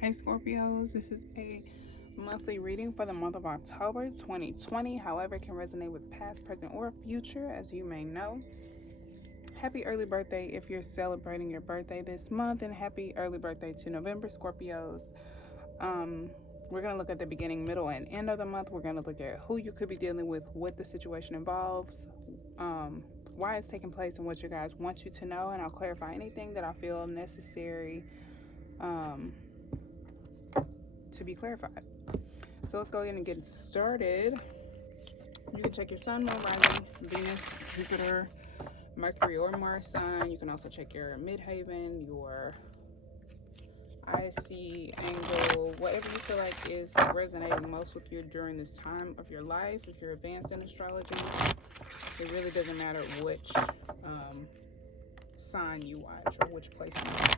Hey Scorpios, this is a monthly reading for the month of October 2020. However, it can resonate with past, present, or future, as you may know. Happy early birthday if you're celebrating your birthday this month, and happy early birthday to November, Scorpios. We're going to look at the beginning, middle, and end of the month. We're going to look at who you could be dealing with, what the situation involves, why it's taking place, and what you guys want you to know. And I'll clarify anything that I feel necessary to be clarified. So let's go ahead and get started. You can check your sun, moon, rising, Venus, Jupiter, Mercury or Mars sign. You can also check your midheaven, your IC angle, whatever you feel like is resonating most with you during this time of your life. If you're advanced in astrology, it really doesn't matter which sign you watch or which placement.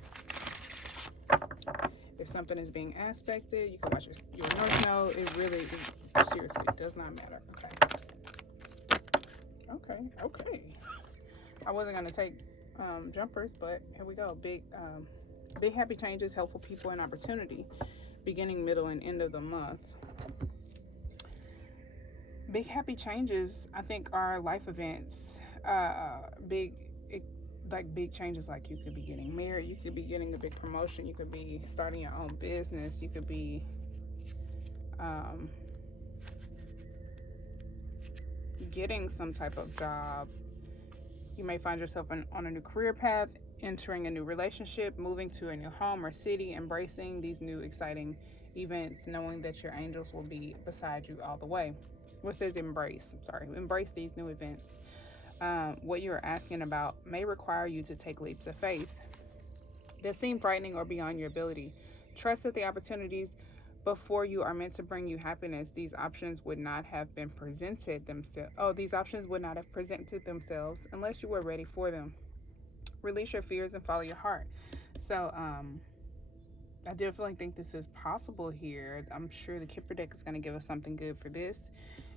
If something is being aspected, you can watch your North Node. It really, seriously, does not matter. Okay. I wasn't going to take jumpers, but here we go. Big happy changes, helpful people, and opportunity. Beginning, middle, and end of the month. Big happy changes, I think, are life events. Big changes, like you could be getting married, you could be getting a big promotion, you could be starting your own business, you could be getting some type of job. You may find yourself on a new career path, entering a new relationship, moving to a new home or city, embracing these new exciting events, knowing that your angels will be beside you all the way. What says embrace? Embrace these new events. What you are asking about may require you to take leaps of faith that seem frightening or beyond your ability. Trust that the opportunities before you are meant to bring you happiness. These options would not have been presented themselves. These options would not have presented themselves unless you were ready for them. Release your fears and follow your heart. So, I definitely think this is possible here. I'm sure the Kipper deck is going to give us something good for this.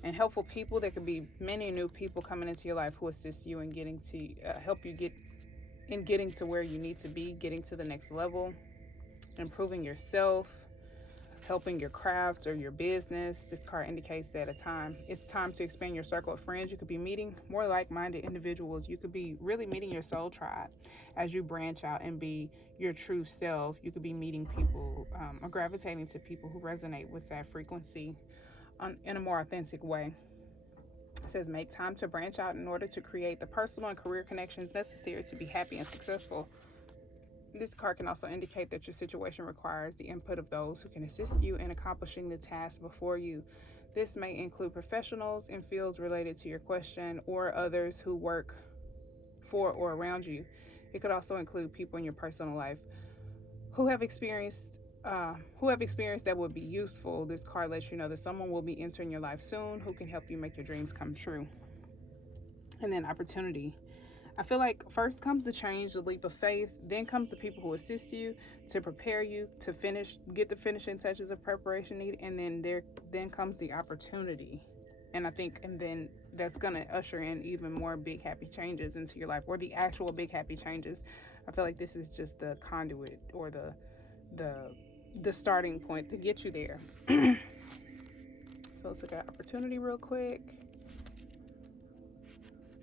And helpful people, there could be many new people coming into your life who assist you in getting to help you getting to where you need to be, getting to the next level, improving yourself, helping your craft or your business. This card indicates that it's time to expand your circle of friends. You could be meeting more like-minded individuals. You could be really meeting your soul tribe as you branch out and be your true self. You could be meeting people or gravitating to people who resonate with that frequency in a more authentic way. It says make time to branch out in order to create the personal and career connections necessary to be happy and successful. This card can also indicate that your situation requires the input of those who can assist you in accomplishing the task before you. This may include professionals in fields related to your question or others who work for or around you. It could also include people in your personal life who have experienced that would be useful. This card lets you know that someone will be entering your life soon who can help you make your dreams come true. And then opportunity. I feel like first comes the change, the leap of faith, then comes the people who assist you to prepare you to get the finishing touches of preparation needed, and then comes the opportunity. And then that's going to usher in even more big happy changes into your life, or the actual big happy changes. I feel like this is just the conduit or the starting point to get you there. So let's look at opportunity real quick.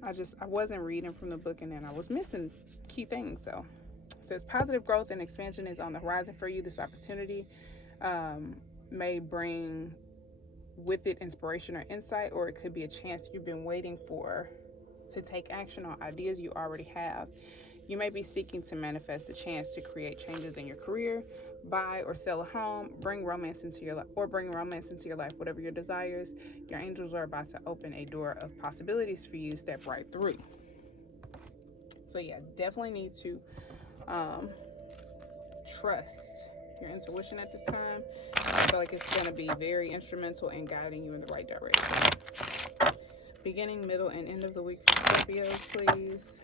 I wasn't reading from the book, and then I was missing key things. So it says positive growth and expansion is on the horizon for you. This opportunity may bring with it inspiration or insight, or it could be a chance you've been waiting for to take action on ideas you already have. You may be seeking to manifest a chance to create changes in your career, buy or sell a home, bring romance into your life, whatever your desires. Your angels are about to open a door of possibilities for you. Step right through. So yeah, definitely need to trust your intuition at this time. I feel like it's going to be very instrumental in guiding you in the right direction. Beginning, middle, and end of the week for Scorpios, please.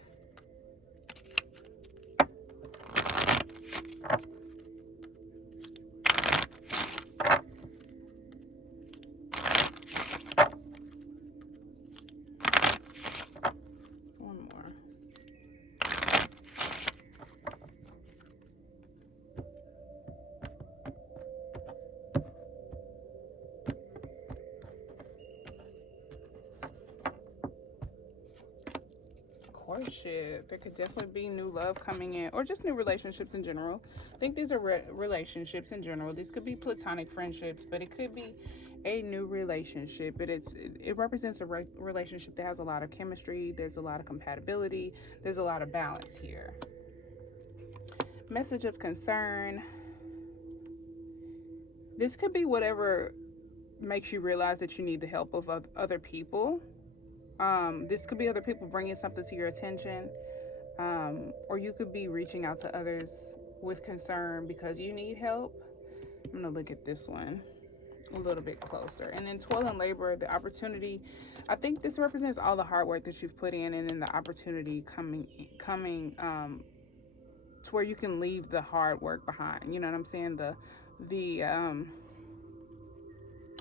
courtship. There could definitely be new love coming in, or just new relationships in general. I think these are relationships in general. These could be platonic friendships, but it could be a new relationship. It represents a relationship that has a lot of chemistry. There's a lot of compatibility. There's a lot of balance here. Message of concern. This could be whatever makes you realize that you need the help of other people. This could be other people bringing something to your attention, or you could be reaching out to others with concern because you need help. I'm going to look at this one a little bit closer. And then toil and labor, the opportunity. I think this represents all the hard work that you've put in, and then the opportunity coming to where you can leave the hard work behind. You know what I'm saying?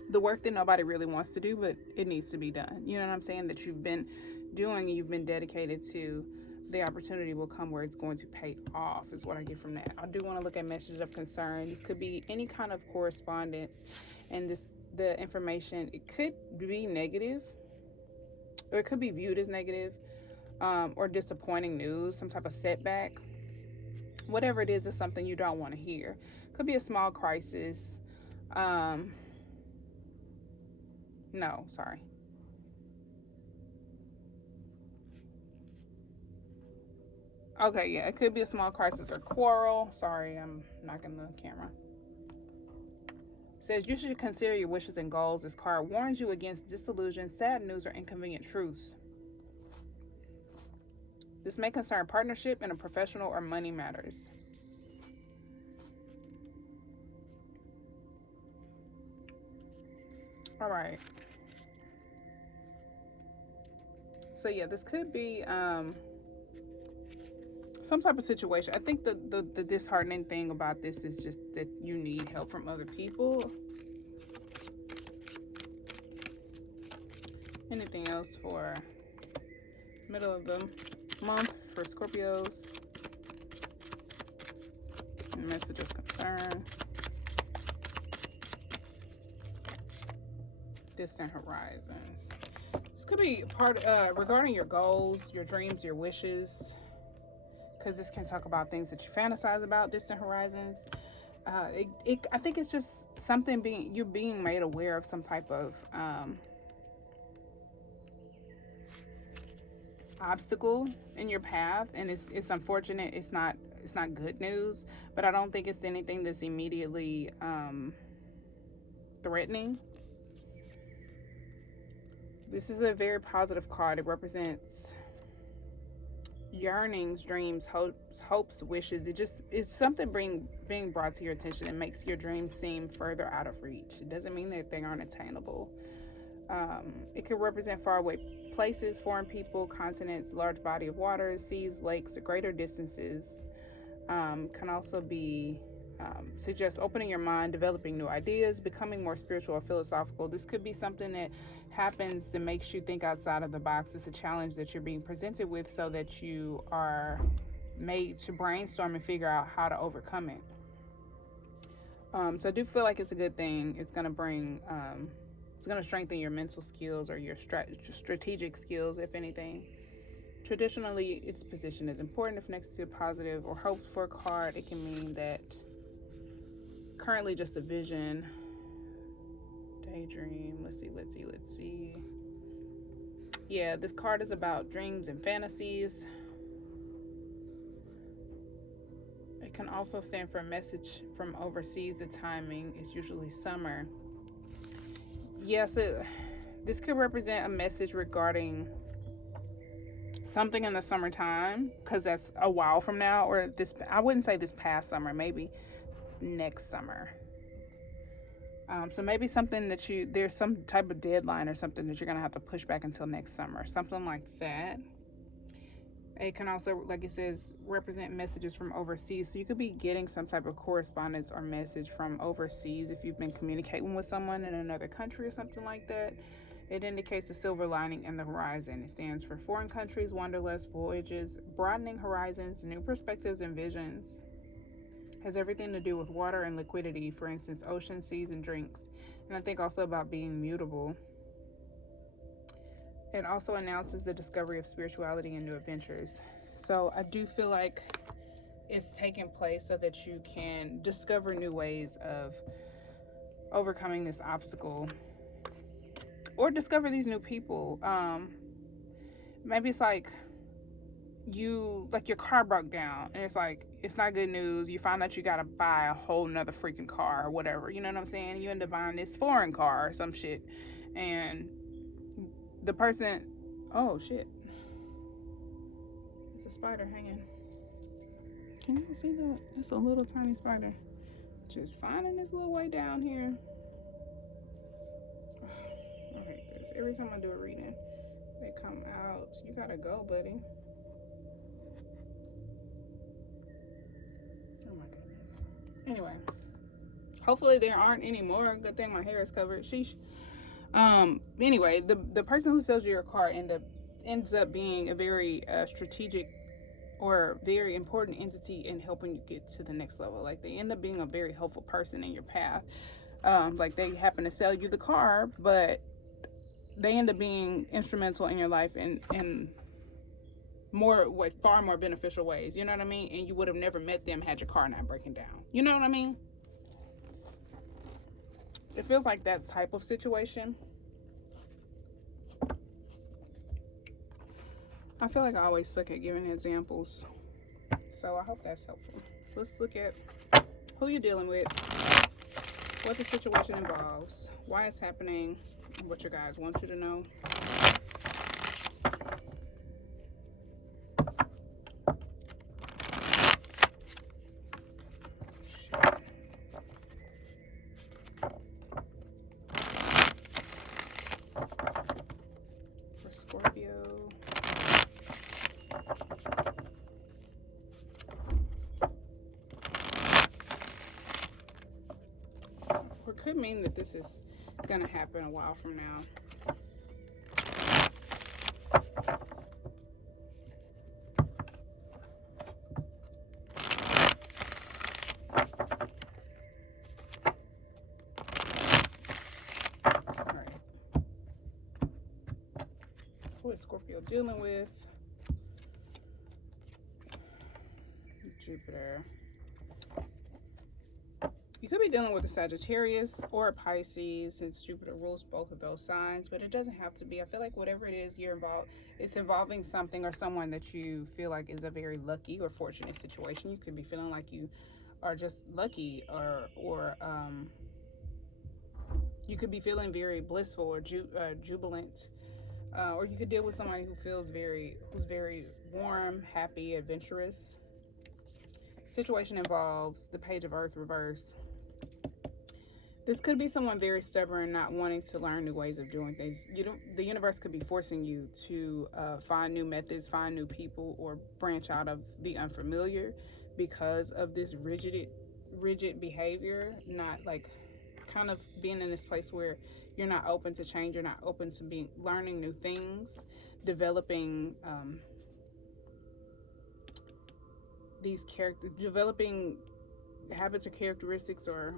The work that nobody really wants to do, but it needs to be done. You know what I'm saying? That you've been doing and you've been dedicated to. The opportunity will come where it's going to pay off, is what I get from that. I do want to look at messages of concern. This could be any kind of correspondence, and the information, it could be negative, or it could be viewed as negative, or disappointing news, some type of setback. Whatever it is something you don't want to hear. Could be a small crisis. No, sorry. Okay, yeah, it could be a small crisis or quarrel. Sorry, I'm knocking the camera. It says you should consider your wishes and goals. This card warns you against disillusion, sad news, or inconvenient truths. This may concern partnership in a professional or money matters. All right. So yeah, this could be some type of situation. I think the disheartening thing about this is just that you need help from other people. Anything else for middle of the month for Scorpios? Message of concern. Distant horizons. This could be part regarding your goals, your dreams, your wishes, because this can talk about things that you fantasize about. Distant horizons. I think it's just something you're being made aware of some type of obstacle in your path, and it's unfortunate. It's not good news, but I don't think it's anything that's immediately threatening. This is a very positive card. It represents yearnings, dreams, hopes, wishes. It's something being brought to your attention that makes your dreams seem further out of reach. It doesn't mean that they aren't attainable. It could represent faraway places, foreign people, continents, large body of water, seas, lakes, greater distances. Can also be suggest opening your mind, developing new ideas, becoming more spiritual or philosophical. This could be something that happens that makes you think outside of the box. It's a challenge that you're being presented with, so that you are made to brainstorm and figure out how to overcome it. So I do feel like it's a good thing. It's going to bring it's going to strengthen your mental skills or your strategic skills, if anything. Traditionally, its position is important. If next to a positive or hoped for card, it can mean that currently just a vision. Daydream. Let's see. Yeah, this card is about dreams and fantasies. It can also stand for a message from overseas. The timing is usually summer. Yes, this could represent a message regarding something in the summertime, because that's a while from now, or I wouldn't say this past summer, maybe next summer. So maybe something that there's some type of deadline or something that you're going to have to push back until next summer, something like that. It can also, like it says, represent messages from overseas. So you could be getting some type of correspondence or message from overseas if you've been communicating with someone in another country or something like that. It indicates a silver lining in the horizon. It stands for foreign countries, wanderlust, voyages, broadening horizons, new perspectives and visions. Has everything to do with water and liquidity, for instance, ocean, seas, and drinks. And I think also about being mutable. It also announces the discovery of spirituality and new adventures. So I do feel like it's taking place so that you can discover new ways of overcoming this obstacle or discover these new people. Maybe it's like your car broke down and it's not good news. You find out you gotta buy a whole nother freaking car or whatever, you know what I'm saying? You end up buying this foreign car or some shit, and the person, oh shit, it's a spider hanging. Can you see that? It's a little tiny spider just finding its little way down here. I hate this. Every time I do a reading, they come out. You gotta go, buddy. Oh my goodness. Anyway, hopefully there aren't any more. Good thing my hair is covered. Sheesh. Anyway, the person who sells you your car ends up being a very strategic or very important entity in helping you get to the next level. Like, they end up being a very helpful person in your path. Like, they happen to sell you the car, but they end up being instrumental in your life in far more beneficial ways. You know what I mean? And you would have never met them had your car not breaking down. You know what I mean? It feels like that type of situation. I feel like I always suck at giving examples, so I hope that's helpful. Let's look at who you're dealing with, what the situation involves, why it's happening, and what your guys want you to know. For Scorpio. Or could mean that this is going to happen a while from now. Who is Scorpio dealing with? Jupiter. You could be dealing with a Sagittarius or a Pisces, since Jupiter rules both of those signs, but it doesn't have to be. I feel like whatever it is you're involved, it's involving something or someone that you feel like is a very lucky or fortunate situation. You could be feeling like you are just lucky, or you could be feeling very blissful or jubilant, or you could deal with somebody who's very warm, happy, adventurous. Situation involves the Page of Earth reverse. This could be someone very stubborn, not wanting to learn new ways of doing things. The universe could be forcing you to find new methods, find new people, or branch out of the unfamiliar because of this rigid behavior. Not like kind of being in this place where you're not open to change, you're not open to learning new things, developing developing habits or characteristics or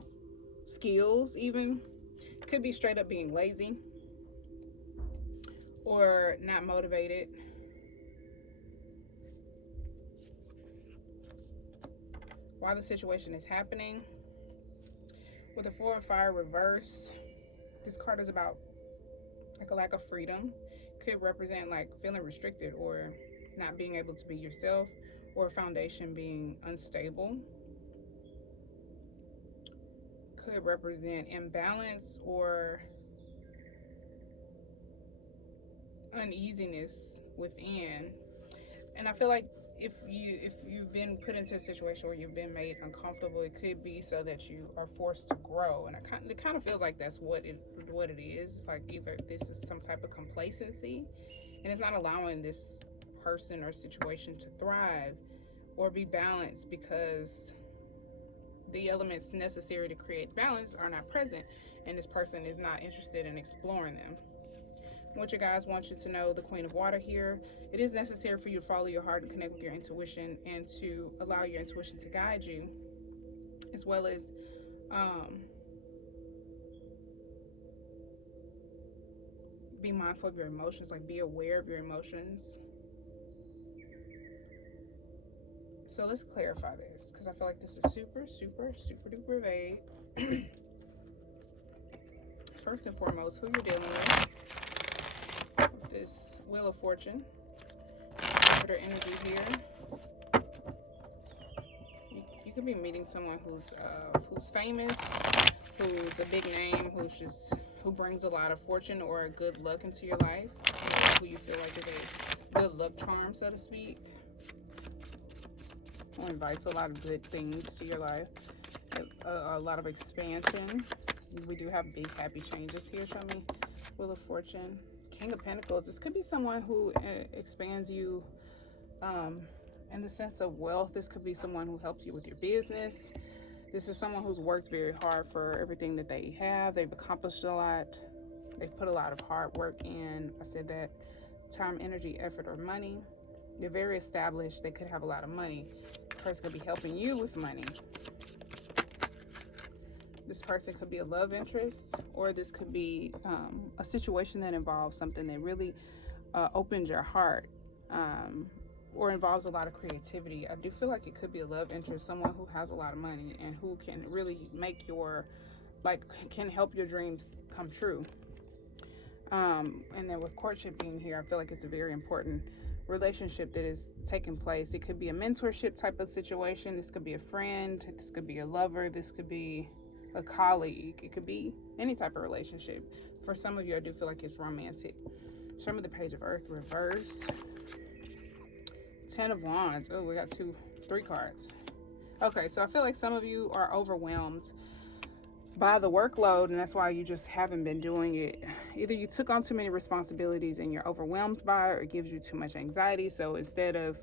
skills. Even could be straight up being lazy or not motivated. While the situation is happening, with the Four of Fire reversed, this card is about like a lack of freedom. Could represent like feeling restricted or not being able to be yourself, or a foundation being unstable. Could represent imbalance or uneasiness within. And I feel like if you've been put into a situation where you've been made uncomfortable, it could be so that you are forced to grow. And it kind of feels like that's what it is. It's like either this is some type of complacency, and it's not allowing this person or situation to thrive or be balanced, because the elements necessary to create balance are not present, and this person is not interested in exploring them. What your guys want you to know, the Queen of Water here, it is necessary for you to follow your heart and connect with your intuition, and to allow your intuition to guide you, as well as be mindful of your emotions, like be aware of your emotions. So let's clarify this, because I feel like this is super, super, super duper vague. First and foremost, who you're dealing with this Wheel of Fortune. Jupiter energy here. You could be meeting someone who's famous, who's a big name, who brings a lot of fortune or good luck into your life, who you feel like is a good luck charm, so to speak, who invites a lot of good things to your life, a lot of expansion. We do have big happy changes here. Show me Wheel of Fortune. King of Pentacles. This could be someone who expands you in the sense of wealth. This could be someone who helps you with your business. This is someone who's worked very hard for everything that they have. They've accomplished a lot. They've put a lot of hard work in. I said that. Time, energy, effort, or money. They're very established. They could have a lot of money. This person could be helping you with money. This person could be a love interest, or this could be a situation that involves something that really opens your heart, or involves a lot of creativity. I do feel like it could be a love interest, someone who has a lot of money and who can really make can help your dreams come true. And then with courtship being here, I feel like it's a very important relationship that is taking place. It could be a mentorship type of situation. This could be a friend. This could be a lover. This could be a colleague. It could be any type of relationship. For some of you, I do feel like it's romantic. Show me the Page of Earth reversed. 10 of Wands. Oh, we got 3 cards. Okay, so I feel like some of you are overwhelmed by the workload, and that's why you just haven't been doing it. Either you took on too many responsibilities and you're overwhelmed by it, or it gives you too much anxiety. So instead of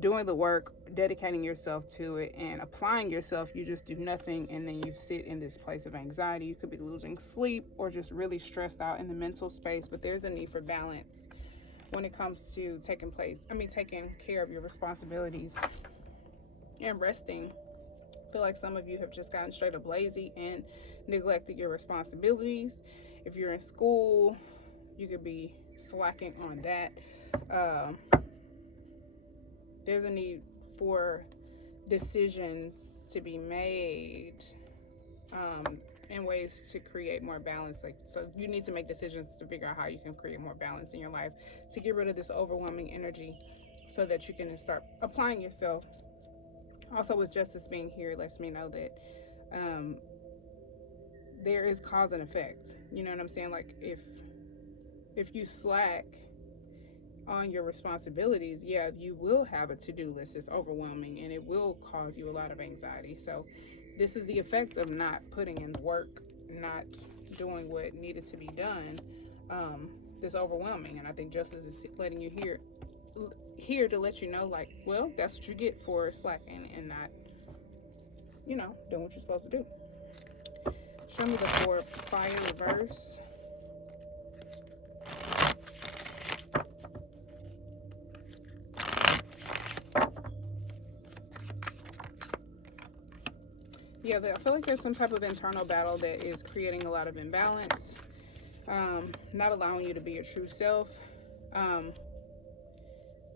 doing the work, dedicating yourself to it, and applying yourself, you just do nothing, and then you sit in this place of anxiety. You could be losing sleep or just really stressed out in the mental space, but there's a need for balance when it comes to taking care of your responsibilities and resting. I feel like some of you have just gotten straight up lazy and neglected your responsibilities. If you're in school, you could be slacking on that. There's a need for decisions to be made in ways to create more balance. So you need to make decisions to figure out how you can create more balance in your life, to get rid of this overwhelming energy so that you can start applying yourself. Also, with justice being here, lets me know that there is cause and effect. You know what I'm saying? Like if you slack on your responsibilities, yeah, you will have a to-do list that's overwhelming, and it will cause you a lot of anxiety. So this is the effect of not putting in the work, not doing what needed to be done. This overwhelming, and I think justice is letting you here to let you know, like, well, that's what you get for slacking and not, doing what you're supposed to do. Show me the 4 of Fire reverse. Yeah, I feel like there's some type of internal battle that is creating a lot of imbalance, not allowing you to be your true self.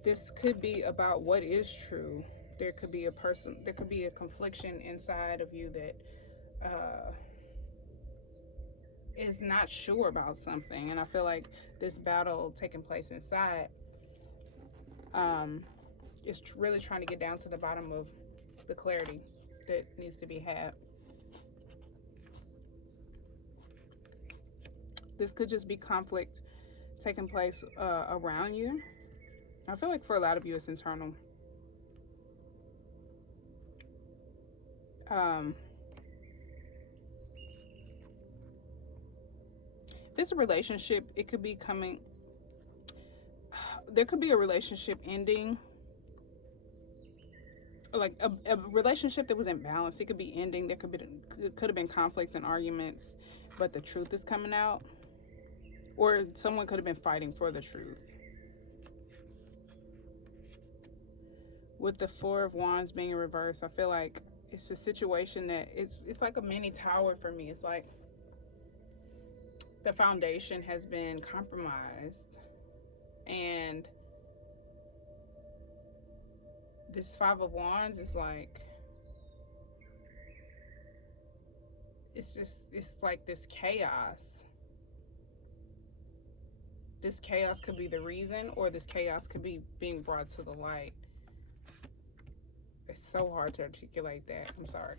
This could be about what is true. There could be a confliction inside of you that is not sure about something. And I feel like this battle taking place inside is really trying to get down to the bottom of the clarity that needs to be had. This could just be conflict taking place around you. I feel like for a lot of you, it's internal. This relationship, it could be coming. There could be a relationship ending, like a relationship that was imbalanced. It could be ending. There could have been conflicts and arguments, but the truth is coming out, or someone could have been fighting for the truth. With the 4 of Wands being in reverse, I feel like it's a situation that it's like a mini tower for me. It's like the foundation has been compromised. And this Five of Wands is like, it's like this chaos. This chaos could be the reason, or this chaos could be being brought to the light. It's so hard to articulate that. I'm sorry.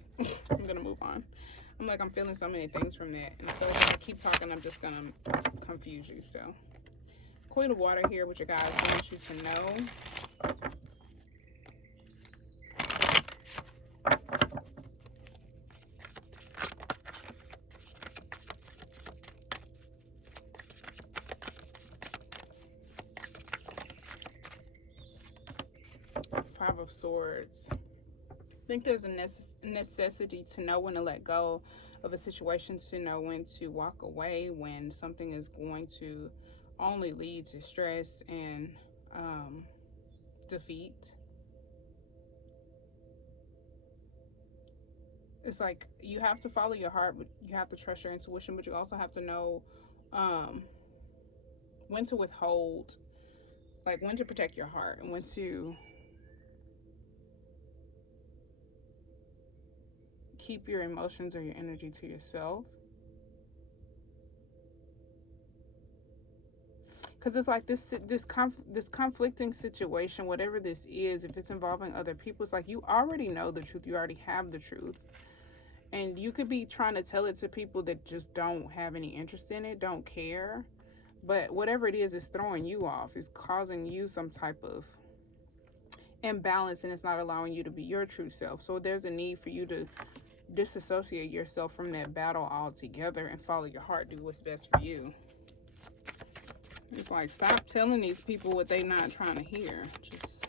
I'm gonna move on. I'm feeling so many things from that, and I feel like if I keep talking, I'm just gonna confuse you. So, Queen of Water here with you guys. I want you to know. Five of Swords. I think there's a necessity to know when to let go of a situation, to know when to walk away when something is going to only lead to stress and defeat. It's like you have to follow your heart, but you have to trust your intuition, but you also have to know when to withhold, like when to protect your heart and when to keep your emotions or your energy to yourself. Because it's like this conflicting situation, whatever this is, if it's involving other people, it's like you already know the truth. You already have the truth. And you could be trying to tell it to people that just don't have any interest in it, don't care. But whatever it is throwing you off. It's causing you some type of imbalance, and it's not allowing you to be your true self. So there's a need for you to disassociate yourself from that battle altogether and follow your heart. Do what's best for you. It's like, stop telling these people what they're not trying to hear. Just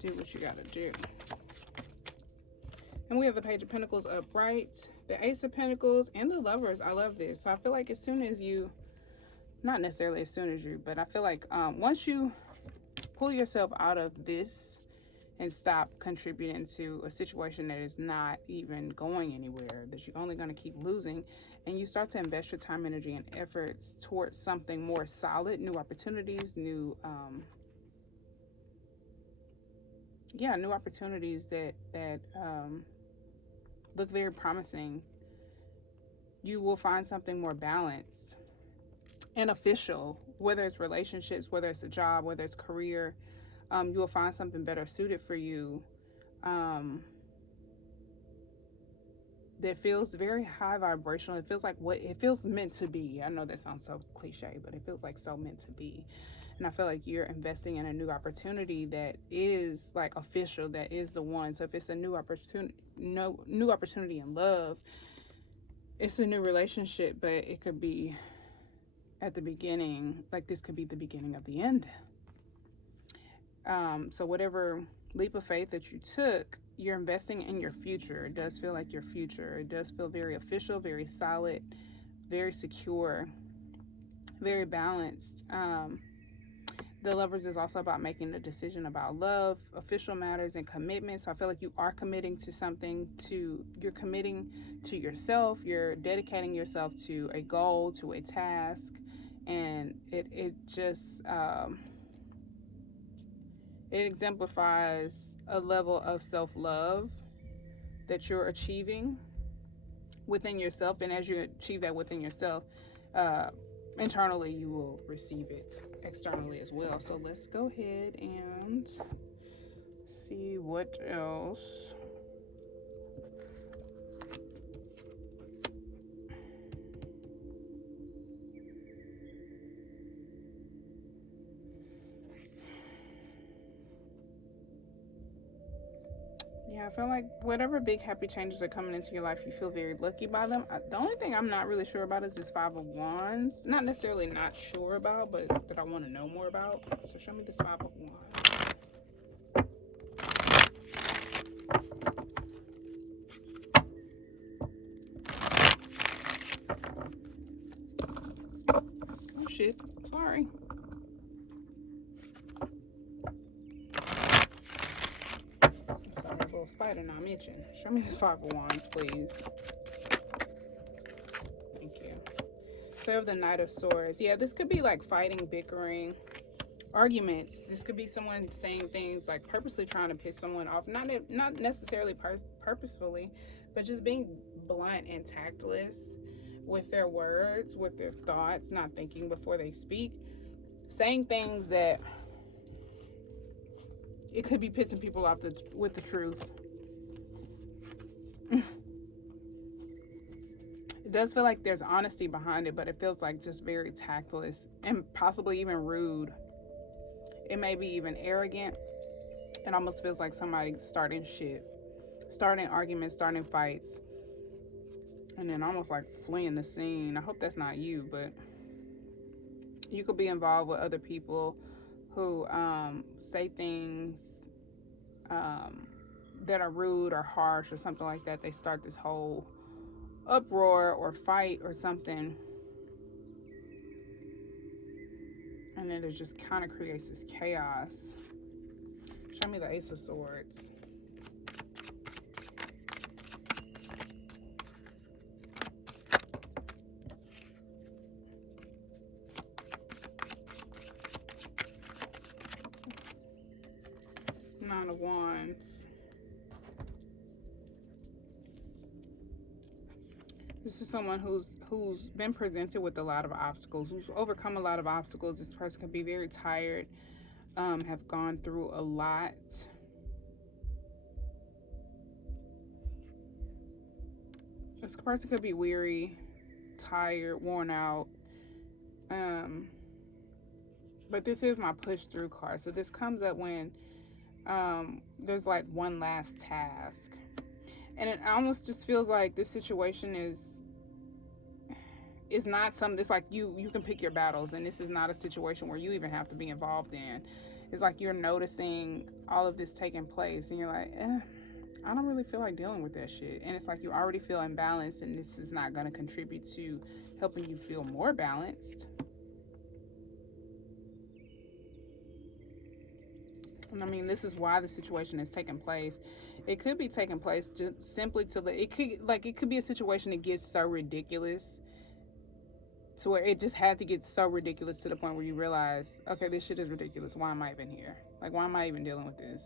do what you gotta do. And we have the Page of Pentacles upright, the Ace of Pentacles, and the Lovers. I love this. So I feel like as soon as you, not necessarily as soon as you, but I feel like once you pull yourself out of this and stop contributing to a situation that is not even going anywhere, that you're only going to keep losing, and you start to invest your time, energy, and efforts towards something more solid, new opportunities, new opportunities that look very promising, you will find something more balanced and official, whether it's relationships, whether it's a job, whether it's career. You will find something better suited for you that feels very high vibrational. It feels like what it feels meant to be. I know that sounds so cliche, but it feels like so meant to be. And I feel like you're investing in a new opportunity that is like official, that is the one. So if it's a new opportunity in love, it's a new relationship, but it could be at the beginning, like this could be the beginning of the end. So whatever leap of faith that you took, you're investing in your future. It does feel like your future. It does feel very official, very solid, very secure, very balanced. The Lovers is also about making a decision about love, official matters, and commitment. So I feel like you are committing to something, you're committing to yourself, you're dedicating yourself to a goal, to a task, and it just it exemplifies a level of self-love that you're achieving within yourself, and as you achieve that within yourself, internally you will receive it externally as well. So let's go ahead and see what else. Yeah, I feel like whatever big happy changes are coming into your life, you feel very lucky by them. The only thing I'm not really sure about is this Five of Wands. Not necessarily not sure about, but that I want to know more about. So show me this Five of Wands. Oh shit, sorry. Little spider not mentioned. Show me this Five of Wands, please. Thank you. So of the Knight of Swords. Yeah, this could be like fighting, bickering, arguments. This could be someone saying things like purposely trying to piss someone off. Not necessarily purposefully, but just being blunt and tactless with their words, with their thoughts, not thinking before they speak. Saying things that it could be pissing people off with the truth. It does feel like there's honesty behind it, but it feels like just very tactless and possibly even rude. It may be even arrogant. It almost feels like somebody starting shit, starting arguments, starting fights, and then almost like fleeing the scene. I hope that's not you, but you could be involved with other people who say things that are rude or harsh or something like that. They start this whole uproar or fight or something, and then it just kind of creates this chaos. Show me the Ace of Swords. Nine of Wands. This is someone who's been presented with a lot of obstacles, who's overcome a lot of obstacles. This person could be very tired, have gone through a lot. This person could be weary, tired, worn out. But this is my push through card. So this comes up when there's like one last task. And it almost just feels like this situation is not something. It's like you can pick your battles, and this is not a situation where you even have to be involved in. It's like you're noticing all of this taking place, and you're like, I don't really feel like dealing with that shit. And it's like you already feel imbalanced, and this is not going to contribute to helping you feel more balanced. And I mean, this is why the situation is taking place. It could be taking place just simply it could be a situation that gets so ridiculous to where it just had to get so ridiculous to the point where you realize, okay, this shit is ridiculous. Why am I even here? Like, why am I even dealing with this?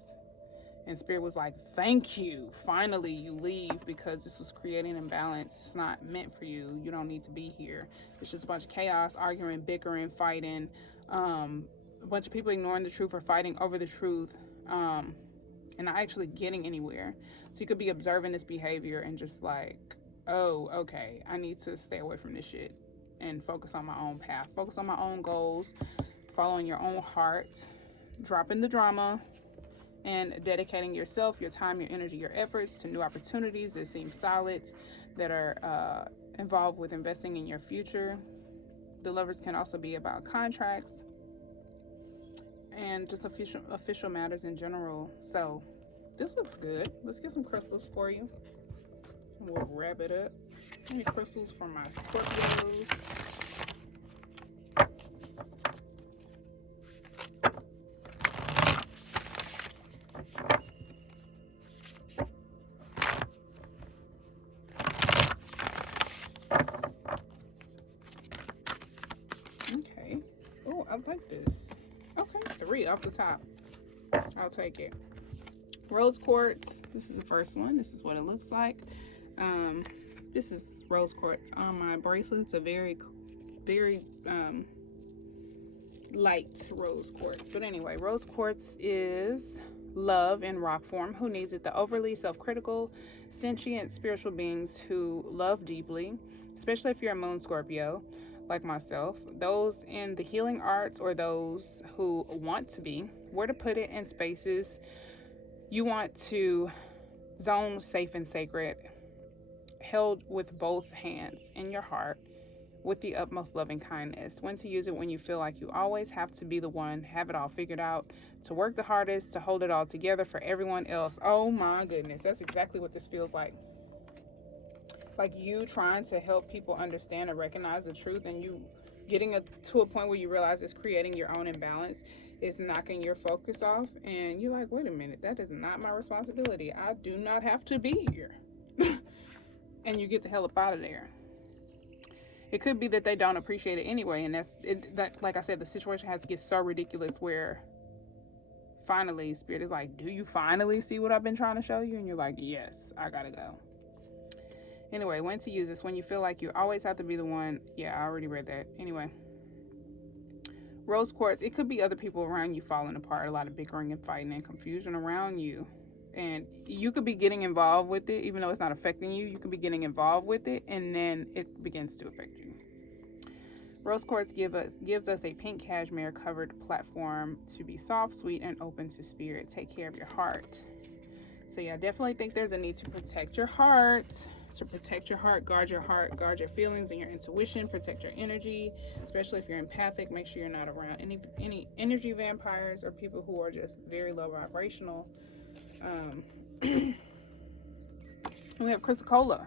And Spirit was like, thank you. Finally, you leave, because this was creating imbalance. It's not meant for you. You don't need to be here. It's just a bunch of chaos, arguing, bickering, fighting, a bunch of people ignoring the truth or fighting over the truth, and not actually getting anywhere. So you could be observing this behavior and just like, oh, okay, I need to stay away from this shit and focus on my own path, focus on my own goals, following your own heart, dropping the drama, and dedicating yourself, your time, your energy, your efforts to new opportunities that seem solid, that are involved with investing in your future. The Lovers can also be about contracts and just official matters in general. So this looks good. Let's get some crystals for you, and we'll wrap it up. Any crystals for my Scorpios? Okay. Oh, I like this. Okay, 3 off the top. I'll take it. Rose quartz. This is the first one. This is what it looks like. This is rose quartz on my bracelet. It's a very, very light rose quartz. But anyway, rose quartz is love in rock form. Who needs it? The overly self-critical, sentient, spiritual beings who love deeply, especially if you're a moon Scorpio, like myself. Those in the healing arts, or those who want to be. Where to put it in spaces you want to zone safe and sacred, held with both hands in your heart with the utmost loving kindness. When to use it: when you feel like you always have to be the one, have it all figured out, to work the hardest, to hold it all together for everyone else. Oh my goodness, that's exactly what this feels like. Like you trying to help people understand and recognize the truth, and you getting to a point where you realize it's creating your own imbalance. It's knocking your focus off, and you're like, wait a minute, that is not my responsibility. I do not have to be here. And you get the hell up out of there. It could be that they don't appreciate it anyway, and that, like I said, the situation has to get so ridiculous where finally Spirit is like, do you finally see what I've been trying to show you? And you're like, yes, I gotta go. Anyway, when to use this: when you feel like you always have to be the one. Yeah, I already read that. Anyway, rose quartz, it could be other people around you falling apart, a lot of bickering and fighting and confusion around you, and you could be getting involved with it. Even though it's not affecting you, you could be getting involved with it, and then it begins to affect you. Rose quartz gives us a pink cashmere covered platform to be soft, sweet, and open to spirit. Take care of your heart. So yeah, I definitely think there's a need to protect your heart. Guard your feelings and your intuition, protect your energy, especially if you're empathic. Make sure you're not around any energy vampires or people who are just very low vibrational. We have chrysocolla.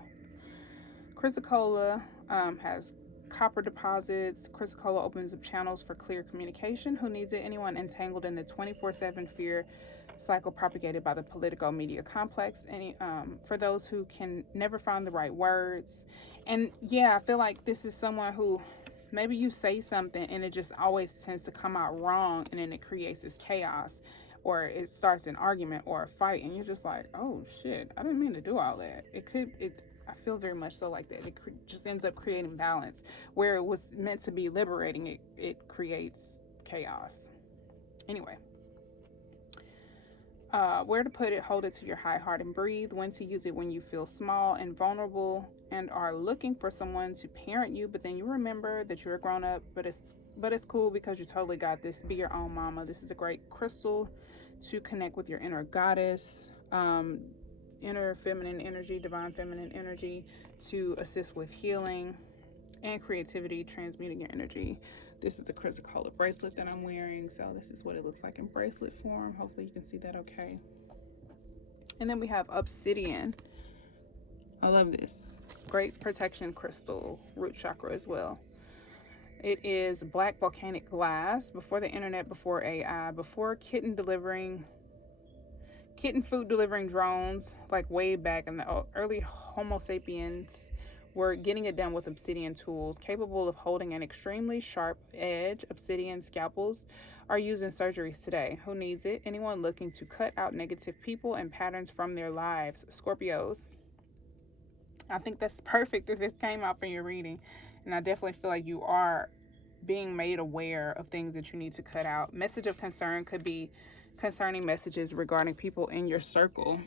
Chrysocolla has copper deposits. Chrysocolla opens up channels for clear communication. Who needs it? Anyone entangled in the 24/7 fear cycle propagated by the political media complex. For those who can never find the right words. And yeah, I feel like this is someone who maybe you say something and it just always tends to come out wrong, and then it creates this chaos, or it starts an argument or a fight, and you're just like, oh shit, I didn't mean to do all that. I feel very much so like that. It just ends up creating balance where it was meant to be liberating. It creates chaos. Anyway, where to put it: hold it to your high heart and breathe. When to use it: when you feel small and vulnerable and are looking for someone to parent you, but then you remember that you're a grown up, but it's cool because you totally got this. Be your own mama. This is a great crystal to connect with your inner goddess, inner feminine energy, divine feminine energy, to assist with healing and creativity, transmuting your energy. This is a chrysocolla bracelet that I'm wearing, so this is what it looks like in bracelet form. Hopefully you can see that okay. And then we have obsidian. I love this. Great protection crystal, root chakra as well. It is black volcanic glass. Before the internet, before AI, before kitten food delivering drones, like way back in the early Homo sapiens were getting it done with obsidian tools, capable of holding an extremely sharp edge. Obsidian scalpels are used in surgeries today. Who needs it? Anyone looking to cut out negative people and patterns from their lives. Scorpios. I think that's perfect that this came out from your reading, and I definitely feel like you are being made aware of things that you need to cut out. Message of concern could be concerning messages regarding people in your circle,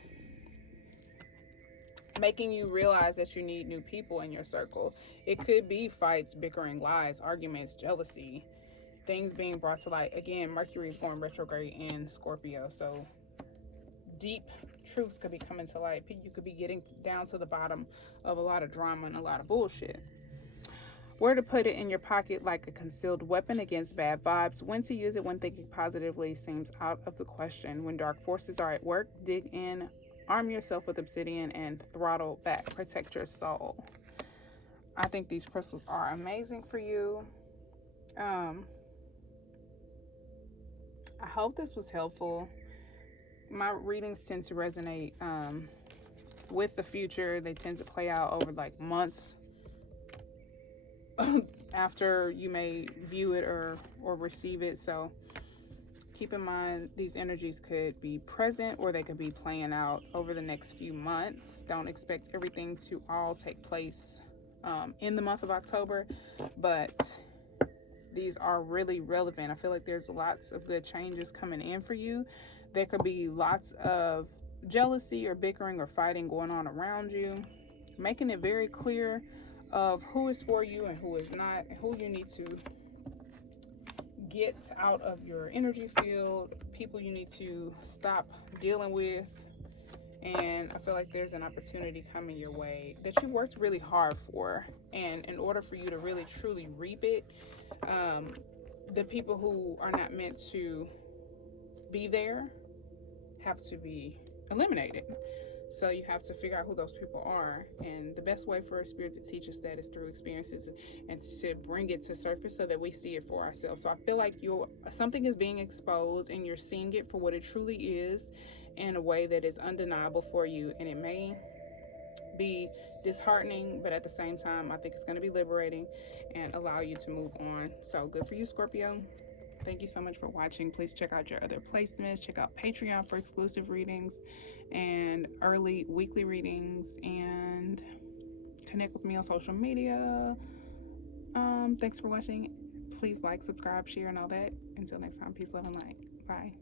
making you realize that you need new people in your circle. It could be fights, bickering, lies, arguments, jealousy, things being brought to light. Again, Mercury is going retrograde in Scorpio, so deep truths could be coming to light. You could be getting down to the bottom of a lot of drama and a lot of bullshit. Where to put it: in your pocket, like a concealed weapon against bad vibes. When to use it: when thinking positively seems out of the question. When dark forces are at work, dig in. Arm yourself with obsidian and throttle back. Protect your soul. I think these crystals are amazing for you. I hope this was helpful. My readings tend to resonate with the future. They tend to play out over like months after you may view it or receive it. So keep in mind, these energies could be present or they could be playing out over the next few months. Don't expect everything to all take place in the month of October, but these are really relevant. I feel like there's lots of good changes coming in for you. There could be lots of jealousy or bickering or fighting going on around you, making it very clear of who is for you and who is not, and who you need to get out of your energy field, people you need to stop dealing with. And I feel like there's an opportunity coming your way that you worked really hard for, and in order for you to really truly reap it, the people who are not meant to be there have to be eliminated. So you have to figure out who those people are, and the best way for a spirit to teach us that is through experiences and to bring it to surface so that we see it for ourselves. So I feel like something is being exposed and you're seeing it for what it truly is in a way that is undeniable for you, and it may be disheartening, but at the same time, I think it's going to be liberating and allow you to move on. So good for you, Scorpio. Thank you so much for watching. Please check out your other placements. Check out Patreon for exclusive readings and early weekly readings, and connect with me on social media. Thanks for watching. Please like, subscribe, share, and all that. Until next time, peace, love, and light. Bye.